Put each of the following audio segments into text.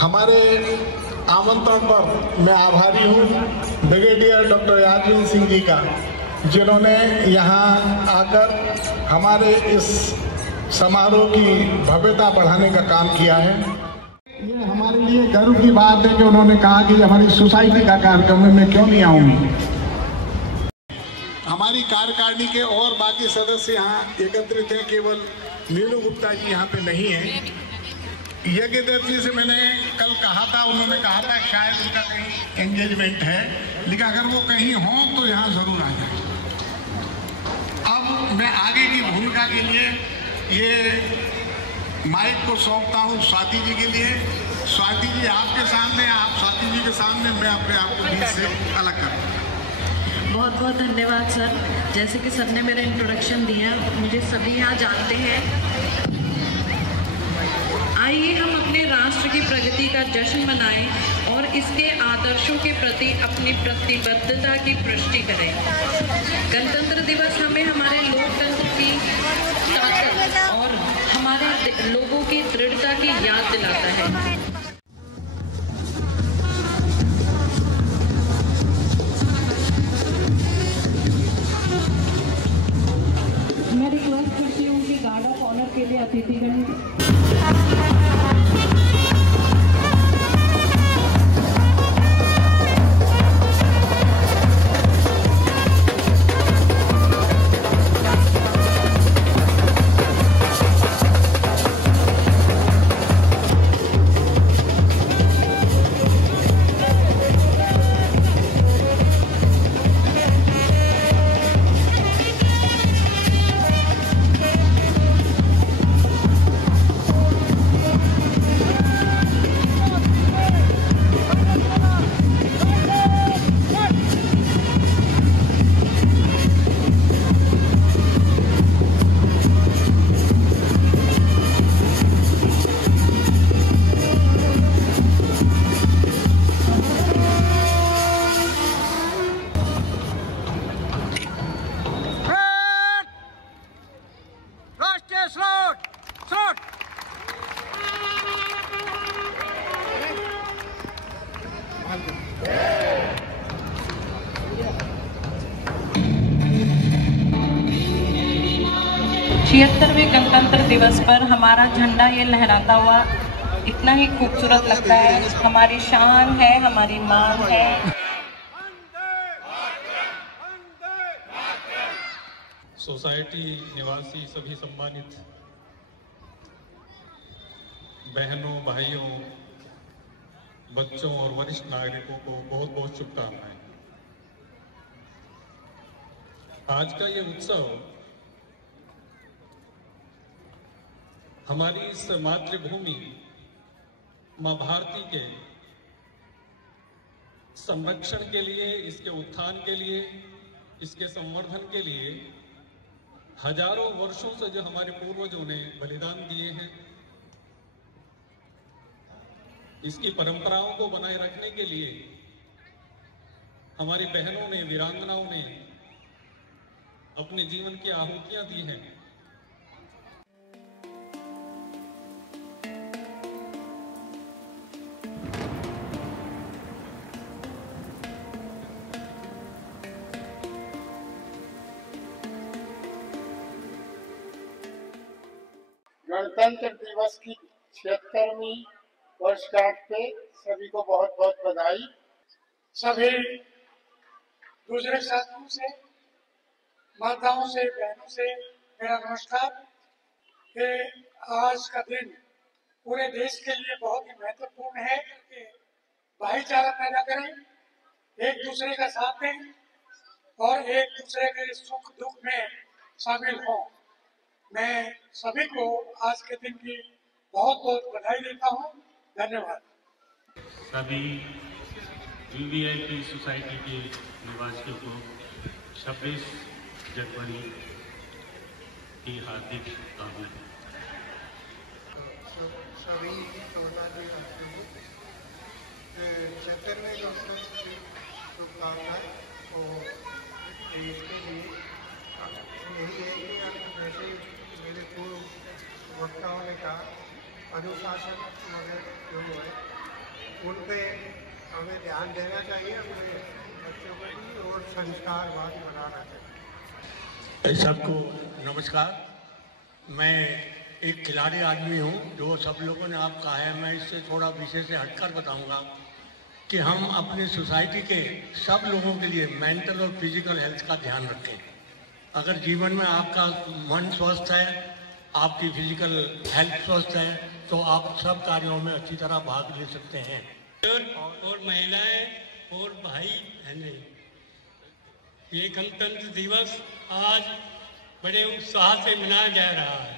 हमारे आमंत्रण पर मैं आभारी हूँ ब्रिगेडियर डॉक्टर यादवीर सिंह जी का, जिन्होंने यहाँ आकर हमारे इस समारोह की भव्यता बढ़ाने का काम किया है। ये हमारे लिए गर्व की बात है कि उन्होंने कहा कि हमारी सोसाइटी का कार्यक्रम है, मैं क्यों नहीं आऊँगी। हमारी कार्यकारिणी के और बाकी सदस्य यहाँ एकत्रित हैं, केवल नीलू गुप्ता जी यहाँ पे नहीं है। यज्ञदत्त से मैंने कल कहा था, उन्होंने कहा था शायद उनका कहीं एंगेजमेंट है, लेकिन अगर वो कहीं हों तो यहाँ जरूर आ जाए। अब मैं आगे की भूमिका के लिए ये माइक को सौंपता हूँ स्वाति जी के लिए। स्वाति जी आपके सामने, आप स्वाति जी के सामने मैं अपने आप को बीच से अलग करूँ। बहुत बहुत धन्यवाद सर। जैसे कि सर ने मेरा इंट्रोडक्शन दिया, मुझे सभी यहाँ जानते हैं। आइए हम अपने राष्ट्र की प्रगति का जश्न मनाएं और इसके आदर्शों के प्रति अपनी प्रतिबद्धता की पुष्टि करें। गणतंत्र दिवस हमें हमारे लोकतंत्र की ताकत और हमारे लोगों की दृढ़ता की याद दिलाता है। मैं रिक्वेस्ट करती हूँ कि गार्ड ऑफ ऑनर के लिए अतिथिगण छिहत्तरवें गणतंत्र दिवस पर हमारा झंडा ये लहराता हुआ इतना ही खूबसूरत लगता है। हमारी शान है, हमारी मान है। सोसाइटी निवासी सभी सम्मानित बहनों, भाइयों, बच्चों और वरिष्ठ नागरिकों को बहुत बहुत शुभकामनाएं। आज का ये उत्सव हमारी इस मातृभूमि मां भारती के संरक्षण के लिए, इसके उत्थान के लिए, इसके संवर्धन के लिए हजारों वर्षों से जो हमारे पूर्वजों ने बलिदान दिए हैं, इसकी परंपराओं को बनाए रखने के लिए हमारी बहनों ने, वीरांगनाओं ने अपने जीवन की आहुतियां दी हैं। गणतंत्र दिवस की 76वीं वर्षगांठ पे सभी को बहुत बहुत बधाई। सभी दूसरे साथियों से, माताओं से, बहनों से मेरा नमस्कार। कि आज का दिन पूरे देश के लिए बहुत ही महत्वपूर्ण है कि भाईचारा पैदा करें, एक दूसरे का साथ दें और एक दूसरे के सुख दुख में शामिल हों। मैं सभी को आज के दिन की बहुत बहुत बधाई देता हूँ। धन्यवाद। सभी यूवीआईपी सोसाइटी के निवासियों को 26 जनवरी की हार्दिक शुभकामनाएं। सभी सोसाइटी को 76वें उत्सव की शुभकामनाएं। और इसके लिए यही है कि जैसे मेरे पूर्व वक्ताओं ने कहा, अनुशासन वगैरह जो है उन पे हमें ध्यान देना चाहिए, अपने बच्चों को भी, और संस्कारवादी बनाना चाहिए। सबको नमस्कार। मैं एक खिलाड़ी आदमी हूँ, जो सब लोगों ने आप कहा है। मैं इससे थोड़ा विषय से हटकर बताऊँगा कि हम अपनी सोसाइटी के सब लोगों के लिए मेंटल और फिजिकल हेल्थ का ध्यान रखें। अगर जीवन में आपका मन स्वस्थ है, आपकी फिजिकल हेल्थ स्वस्थ है, तो आप सब कार्यों में अच्छी तरह भाग ले सकते हैं। और महिलाएं और भाई बहनें, ये गणतंत्र दिवस आज बड़े उत्साह से मनाया जा रहा है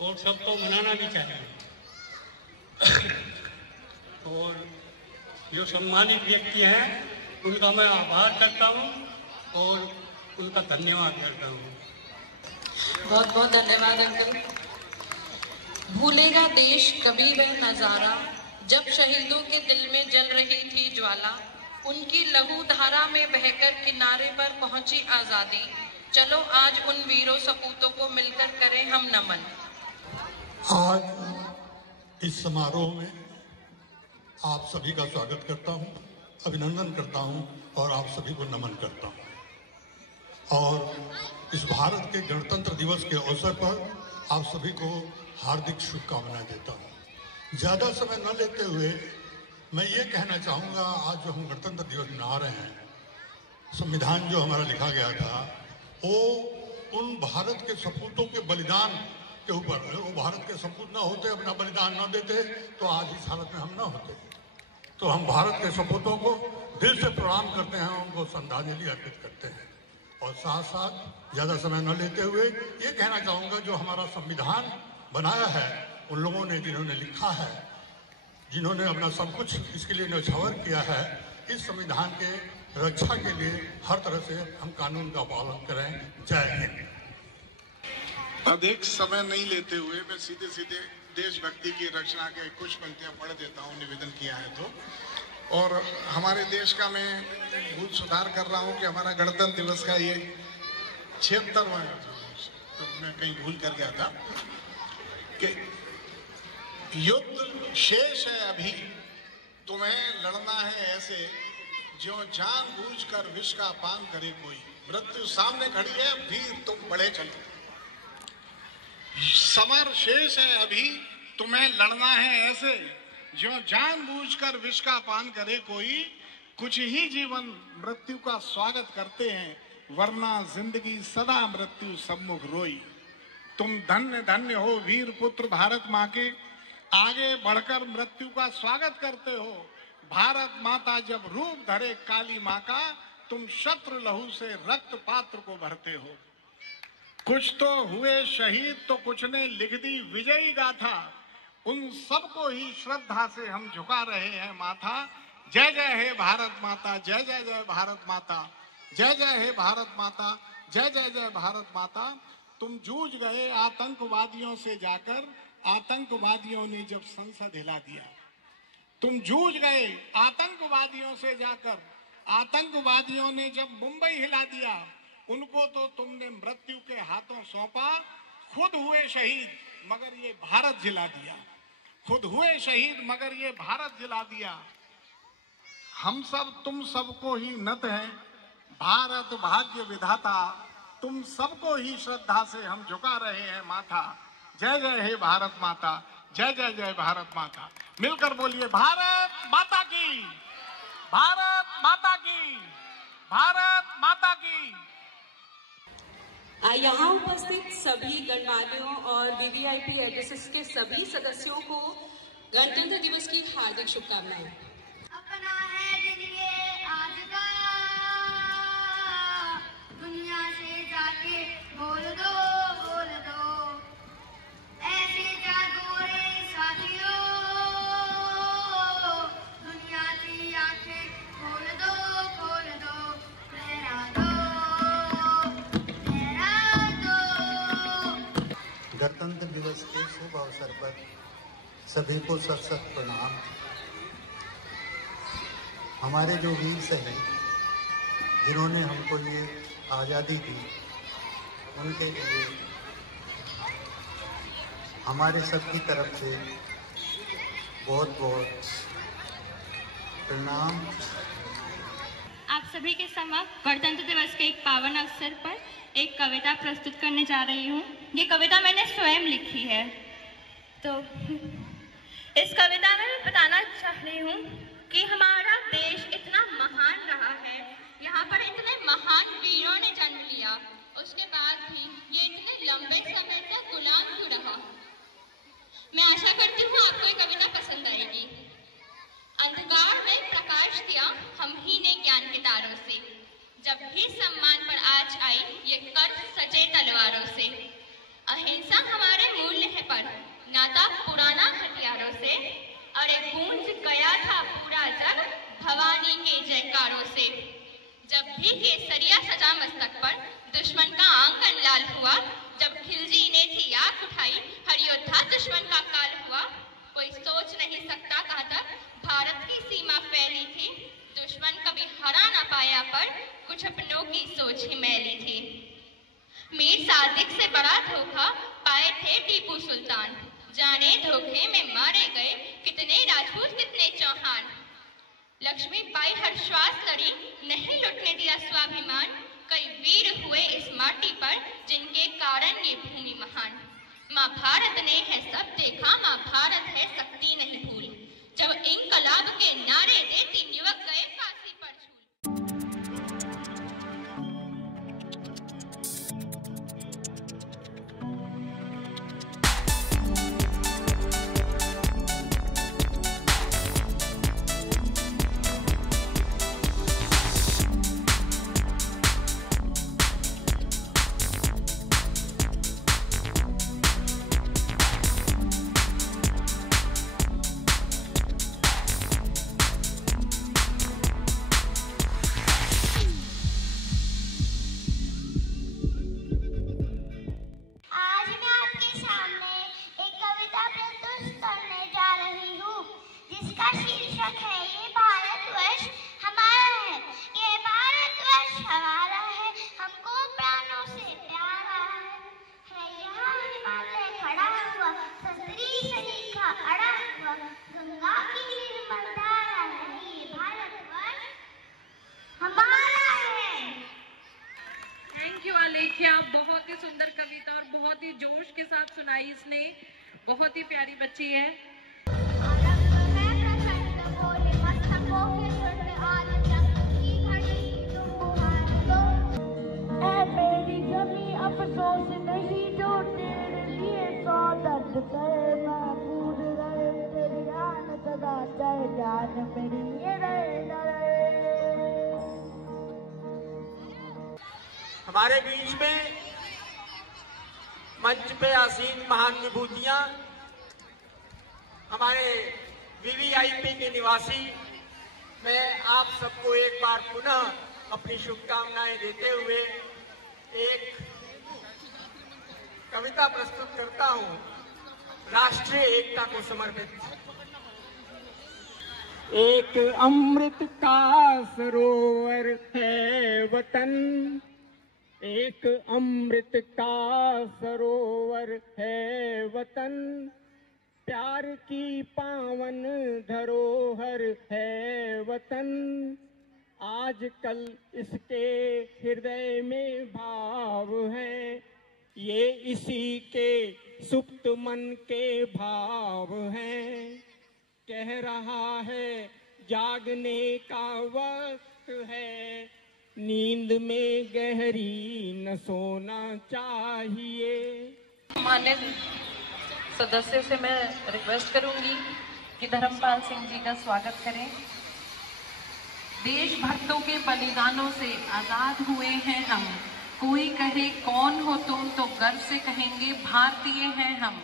और सबको मनाना भी चाहिए। और जो सम्मानित व्यक्ति हैं उनका मैं आभार करता हूँ और उनका धन्यवाद करता हूँ। बहुत बहुत धन्यवाद अंकल। भूलेगा देश कभी वह नजारा, जब शहीदों के दिल में जल रही थी ज्वाला, उनकी लहू धारा में बहकर किनारे पर पहुंची आजादी। चलो आज उन वीरों सपूतों को मिलकर करें हम नमन। आज इस समारोह में आप सभी का स्वागत करता हूं, अभिनंदन करता हूं और आप सभी को नमन करता हूं। और इस भारत के गणतंत्र दिवस के अवसर पर आप सभी को हार्दिक शुभकामनाएं देता हूं। ज़्यादा समय न लेते हुए मैं ये कहना चाहूँगा, आज जो हम गणतंत्र दिवस मना रहे हैं, संविधान जो हमारा लिखा गया था वो उन भारत के सपूतों के बलिदान के ऊपर। वो भारत के सपूत न होते, अपना बलिदान न देते, तो आज इस हालत में हम न होते। तो हम भारत के सपूतों को दिल से प्रणाम करते हैं, उनको श्रद्धांजलि अर्पित करते हैं। और साथ साथ ज़्यादा समय न लेते हुए ये कहना चाहूँगा, जो हमारा संविधान बनाया है, उन लोगों ने जिन्होंने लिखा है, जिन्होंने अपना सब कुछ इसके लिए न्यौछावर किया है, इस संविधान के रक्षा के लिए हर तरह से हम कानून का पालन करें। जय हिंद। अधिक समय नहीं लेते हुए मैं सीधे सीधे देशभक्ति की रचना के कुछ पंक्तियां पढ़ देता हूं, निवेदन किया है तो। और हमारे देश का मैं भूल सुधार कर रहा हूं कि हमारा गणतंत्र दिवस का ये 76वां, तो मैं कहीं भूल कर गया था कि युद्ध शेष है अभी, तुम्हें लड़ना है ऐसे, जो जानबूझकर विष का पान करे कोई। मृत्यु सामने खड़ी है, वीर तुम बढ़े चलो। समर शेष है अभी, तुम्हें लड़ना है ऐसे, जो जानबूझकर विष का पान करे कोई। कुछ ही जीवन मृत्यु का स्वागत करते हैं, वरना जिंदगी सदा मृत्यु सम्मुख रोई। तुम धन्य धन्य हो वीर पुत्र भारत माँ के, आगे बढ़कर मृत्यु का स्वागत करते हो। भारत माता जब रूप धरे काली माँ का, तुम शत्रु लहू से रक्त पात्र को भरते हो। कुछ तो हुए शहीद तो कुछ ने लिख दी विजयी गाथा, उन सबको ही श्रद्धा से हम झुका रहे हैं माथा। जय जय हे भारत माता, जय जय जय भारत माता, जय जय हे भारत माता, जय जय जय भारत माता। तुम जूझ गए आतंकवादियों से जाकर, आतंकवादियों ने जब संसद हिला दिया। तुम जूझ गए आतंकवादियों से जाकर, आतंकवादियों ने जब मुंबई हिला दिया। उनको तो तुमने मृत्यु के हाथों सौंपा, खुद हुए शहीद मगर ये भारत जिला दिया। खुद हुए शहीद मगर ये भारत जिला दिया। हम सब तुम सबको ही नत हैं, भारत भाग्य विधाता, तुम सबको ही श्रद्धा से हम झुका रहे हैं माथा। जय जय हे भारत माता, जय जय जय भारत माता। मिलकर बोलिए भारत माता की, भारत माता की, भारत माता की। यहाँ उपस्थित सभी गणमान्यों और वीवीआईपी एड्रेसेस के सभी सदस्यों को गणतंत्र दिवस की हार्दिक शुभकामनाएं। अपना है दिन ये आज का, दुनिया से जाके बोल दो, बोल दो। ऐसे जागोरे साथियों, दुनिया की आंखें खोल दो, खोल दो। लहरा दो, लहरा दो। गणतंत्र दिवस के शुभ अवसर पर सभी को सत सत प्रणाम। हमारे जो वीर शहीद जिन्होंने हमको ये आज़ादी दी, उनके लिए हमारे सबकी तरफ से बहुत बहुत प्रणाम। आप सभी के समक्ष गणतंत्र दिवस के एक पावन अवसर पर एक कविता प्रस्तुत करने जा रही हूँ। ये कविता मैंने स्वयं लिखी है। तो इस कविता में मैं बताना चाह रही हूँ कि हमारा देश इतना महान रहा है, यहाँ पर इतने महान वीरों ने जन्म लिया, उसके बाद भी ये इतने लंबे समय तक गुलाम क्यों रहा। मैं आशा करती हूँ आपको ये कविता पसंद आएगी। अंधकार में प्रकाश दिया हम ही ने ज्ञान के तारों से, जब भी सम्मान पर आज आई ये कर सजे तलवारों से। अहिंसा हमारे मूल्य है पर नाता पुराना हथियारों से, और एक गूंज गया था पूरा जग भवानी के जयकारों से। जब भी केसरिया सजा मस्तक पर दुश्मन का आंगन लाल हुआ, जब खिलजी ने थी आग उठाई हर योद्धा दुश्मन का काल हुआ। कोई सोच नहीं सकता कहाँ तक भारत की सीमा फैली थी, दुश्मन कभी हरा ना पाया पर कुछ अपनों की सोच ही मैली थी। मीर सादिक से बड़ा धोखा पाए थे टीपू सुल्तान, जाने धोखे में मारे गए कितने राजपूत कितने चौहान। लक्ष्मीबाई हर श्वास लड़ी नहीं लुटने दिया स्वाभिमान, कई वीर हुए इस माटी पर जिनके कारण ये भूमि महान। माँ भारत ने है सब देखा, माँ भारत है शक्ति नहीं भूली, जब इंकलाब के नारे देती युवक गए फांसी पर झूल। बहुत ही सुंदर कविता और बहुत ही जोश के साथ सुनाई इसने, बहुत ही प्यारी बच्ची है। मेरी जमी अफसोस नहीं जो तेरे लिए सौ दर्द करे, महफूज रहे तेरी आन सदा, चाहे जान मेरी ये रहे न रहे। हमारे बीच में मंच पे आसीन महान विभूतियां, हमारे वीवीआईपी के निवासी, मैं आप सबको एक बार पुनः अपनी शुभकामनाएं देते हुए एक कविता प्रस्तुत करता हूं, राष्ट्रीय एकता को समर्पित। एक अमृत का सरोवर है वतन, एक अमृत का सरोवर है वतन, प्यार की पावन धरोहर है वतन। आजकल इसके हृदय में भाव है, ये इसी के सुप्त मन के भाव हैं। कह रहा है जागने का वक्त है, नींद में गहरी न सोना चाहिए। मान्य सदस्य से मैं रिक्वेस्ट करूंगी कि धर्मपाल सिंह जी का स्वागत करें। देशभक्तों के बलिदानों से आजाद हुए हैं हम, कोई कहे कौन हो तुम तो गर्व से कहेंगे भारतीय हैं हम।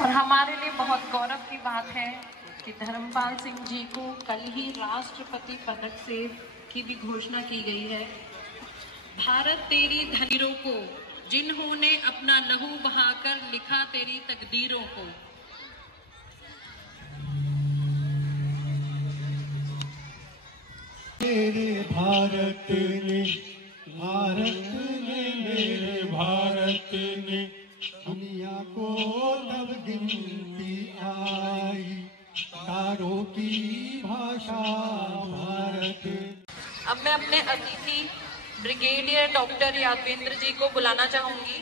और हमारे लिए बहुत गौरव की बात है कि धर्मपाल सिंह जी को कल ही राष्ट्रपति पदक से की भी घोषणा की गई है। भारत तेरी धीरों को जिन्होंने अपना लहू बहाकर लिखा तेरी तकदीरों को, मेरे भारत ने मेरे भारत ने दुनिया को तब गिनती आई, तारों की भाषा भारत। अब मैं अपने अतिथि ब्रिगेडियर डॉक्टर यादवेंद्र जी को बुलाना चाहूंगी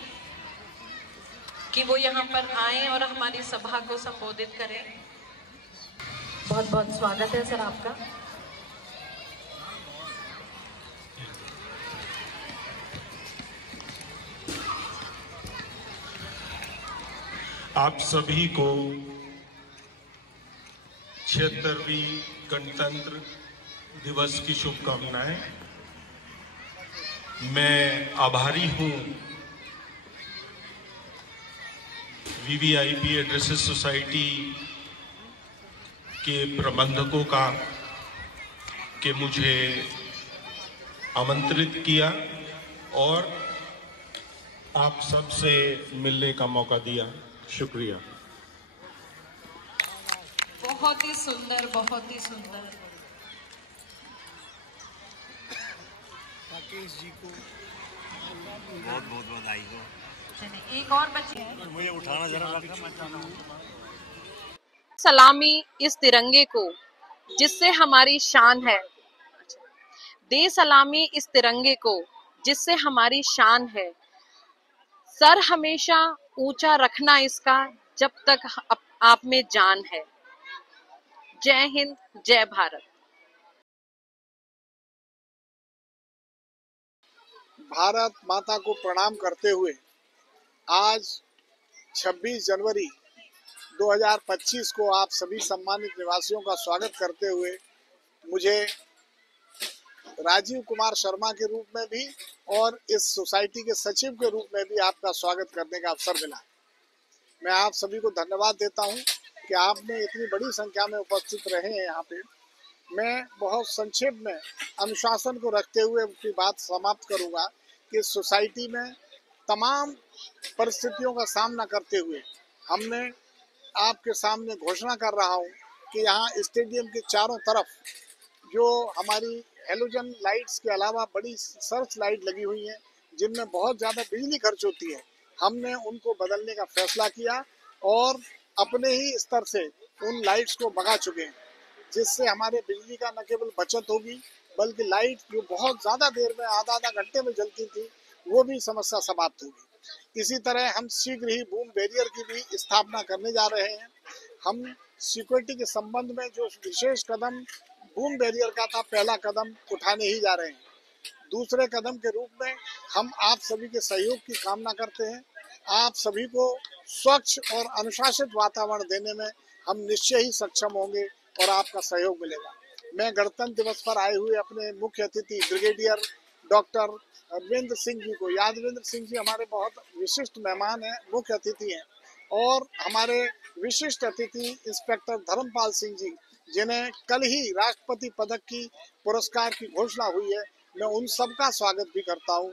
कि वो यहाँ पर आए और हमारी सभा को संबोधित करें। बहुत बहुत स्वागत है सर आपका। आप सभी को 76वीं गणतंत्र दिवस की शुभकामनाएं। मैं आभारी हूं वीवीआईपी एड्रेसेस सोसाइटी के प्रबंधकों का कि मुझे आमंत्रित किया और आप सबसे मिलने का मौका दिया। शुक्रिया। बहुत ही सुंदर, बहुत ही सुंदर। राकेश जी को बहुत बहुत बधाई हो। एक और बच्चे मुझे उठाना जरा सलामी इस तिरंगे को जिससे हमारी शान है, दे सलामी इस तिरंगे को जिससे हमारी शान है, सर हमेशा ऊंचा रखना इसका जब तक आप में जान है। जय हिंद, जय भारत। भारत माता को प्रणाम करते हुए आज 26 जनवरी 2025 को आप सभी सम्मानित निवासियों का स्वागत करते हुए मुझे राजीव कुमार शर्मा के रूप में भी और इस सोसाइटी के सचिव के रूप में भी आपका स्वागत करने का अवसर मिला। मैं आप सभी को धन्यवाद देता हूं कि आपने इतनी बड़ी संख्या में उपस्थित रहे हैं यहाँ पे। मैं बहुत संक्षेप में अनुशासन को रखते हुए अपनी बात समाप्त करूंगा कि सोसाइटी में तमाम परिस्थितियों का सामना करते हुए हमने आपके सामने घोषणा कर रहा हूँ कि यहाँ स्टेडियम के चारों तरफ जो हमारी हेलोजन लाइट्स के अलावा बड़ी सर्च लाइट लगी हुई हैं जिनमें बहुत ज़्यादा बिजली खर्च होती है, हमने उनको बदलने का फैसला किया और अपने ही स्तर से उन लाइट्स को मंगा चुके हैं, जिससे हमारे बिजली का न केवल बचत होगी बल्कि लाइट जो बहुत ज़्यादा देर में आधा घंटे में जलती थी वो भी समस्या समाप्त होगी। इसी तरह हम शीघ्र ही बूम बैरियर की भी स्थापना करने जा रहे हैं। हम सिक्योरिटी के संबंध में जो विशेष कदम बूम बैरियर का था, पहला कदम उठाने ही जा रहे हैं। दूसरे कदम के रूप में हम आप सभी के सहयोग की कामना करते हैं। आप सभी को स्वच्छ और अनुशासित वातावरण देने में हम निश्चय ही सक्षम होंगे और आपका सहयोग मिलेगा। मैं गणतंत्र दिवस पर आए हुए अपने मुख्य अतिथि ब्रिगेडियर डॉक्टर यादवेंद्र सिंह जी को, यादवेंद्र सिंह जी हमारे बहुत विशिष्ट मेहमान हैं, मुख्य अतिथि हैं, और हमारे विशिष्ट अतिथि इंस्पेक्टर धर्मपाल सिंह जी जिन्हें कल ही राष्ट्रपति पदक की पुरस्कार की घोषणा हुई है, मैं उन सबका स्वागत भी करता हूं।